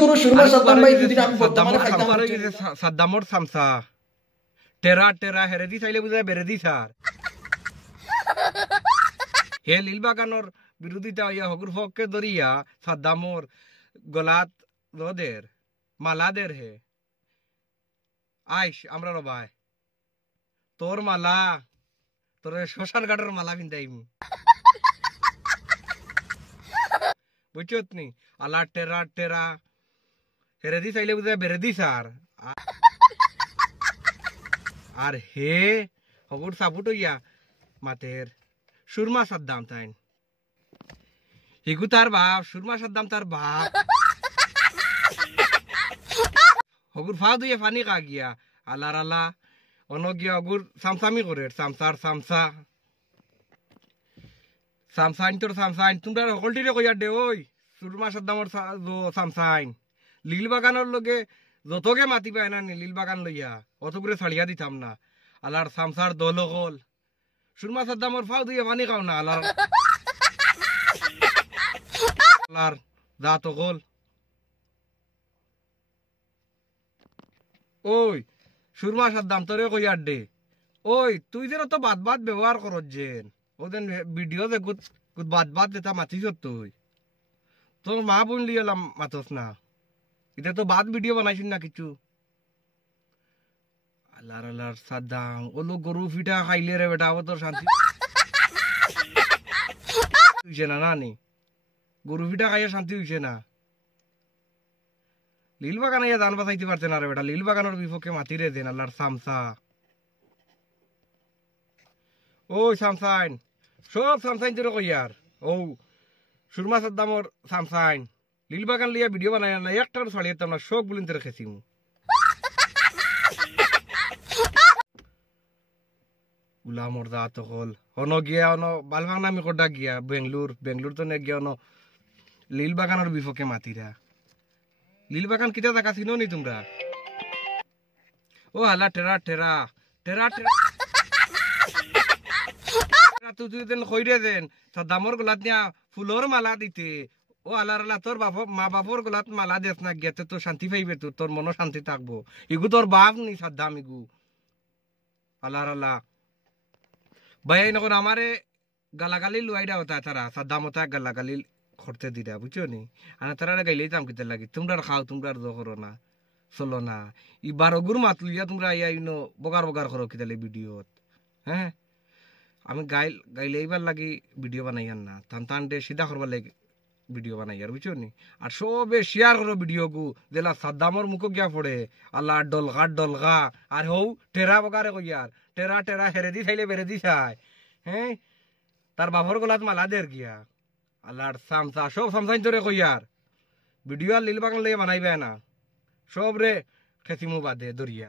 করো সুরমা সাদ্দাম ভাই যদি আমি বর্তমানে সাদ্দামর সামসা টেরা টেরা হেরেদি চাইলে বুঝায় বেরেদি স্যার হে লীলবাগানোর বিরোধিতা হইয়া হগুর ফককে ধরিয়া সাদ্দামর গলাত রোদের মালাদের হে আইস আমরা রবাই তোর মালা তোর শ্মশান ঘাটের মালা পিন্ধাইম বুঝছত নি আলা টেরা টেরা হেরেদি চাইলে বুঝায় বেরেদি স্যার আর হে হগুর সাপুট হইয়া মাতের সুরমা সাদ্দাম তাইন হিগু তার বাপ সুরমা সাদ্দাম তার বাপ হগুর ফা দুইয়া ফানি কা গিয়া আলার আলা অনগিয়া হগুর সামসামি করে সামসার সামসা সামসাইন তোর সামসাইন তোমরা সকলটিরে কইয়া দে ওই সুরমা সাদ্দামর সামসাইন লীল বাগানোর লগে যতকে মাতি পায় না লীল বাগান লইয়া অত করে ছাড়িয়া দিতাম না আলার সামসার দল হল সুরমা সাদ্দামর ফাও দিয়ে পানি খাও না আলার আলার দাঁত হল ওই সুরমা সাদ্দাম তোরে কইয়ার দে ওই তুই যেন তো বাদ বাদ ব্যবহার করত যেন ওদের ভিডিও যে বাদ বাদ যেটা মাতিস তুই তোর মা বোন লিয়ে মাতস না এটা তো বাদ ভিডিও বানাইছিস না কিছু আল্লাহর আল্লাহর সাদ্দাম ওলো গরু ফিটা খাইলে রে বেটা তোর শান্তি হইছে না নানি গরু ফিটা খাইয়া শান্তি হইছে না লীল বাগান আইয়া দান বাঁচাইতে পারছে না রে বেটা লীল বাগানোর বিপক্ষে মাতি রে দেন আল্লাহর সামসা ওই সামসাইন সব সামসাইন তোর কইয়ার ও সুরমা সাদ্দামর সামসাইন লীল বাগান লিয়া ভিডিও বানাই না একটার ছাড়িয়ে না সব বলিন তোর খেছিমু গুলামর দাঁত হল হন গিয়া হন বালভাং নামি কটা গিয়া বেঙ্গলোর তো নে গিয়া হন লীল বাগানোর বিপক্ষে মাতিরা লীল বাগান কিতা জায়গা চিনো নি তোমরা ও হালা টেরা টেরা টেরা টেরা তুই দেন কইরে দেন সাদ্দামর গলাত নিয়া ফুলর মালা দিতে ও আল্লাহর আল্লাহ তোর মা বাপর গলাত মালা দেস না গিয়াতে তোর শান্তি পাইবে তোর মনও শান্তি থাকবো ইগু তোর বাপ নি সাদ্দাম ইগু আল্লাহর আল্লাহ ভাই নকর আমারে গালাগালি লুয়াইডা হতা তারা সাদ্দাম হতা গালাগালি করতে দিরা বুঝছো নি আর তারা গাইলেই তাম কিতে লাগি তোমরা খাও তোমরা করো না চলো না ই 12 গুর মাত লইয়া তোমরা ইয়া ইনো বগার বগার করো কিতালে ভিডিওত হ্যাঁ আমি গাইলে এইবার লাগি ভিডিও বানাইয়ার না টান দে সিধা করবার লাগে ভিডিও বানাইয়ার বুঝছো নি আর সবে শেয়ার করো ভিডিও গু যেলা সাদ্দামর মুখ গিয়া পড়ে আল্লাহ ডলগা আর হৌ টেরা বগারে কইয়ার টেরা টেরা হেরেদি খাইলে বেরেদি খায় হ্যাঁ তার বাপর গলাত মালা দের গিয়া আল্লাহর সামসা সব সামসাইন তোরে কইয়ার ভিডিও আর লীল বাগান লইয়া বানাইবে না সব রে খেসিমু বাদে দরিয়া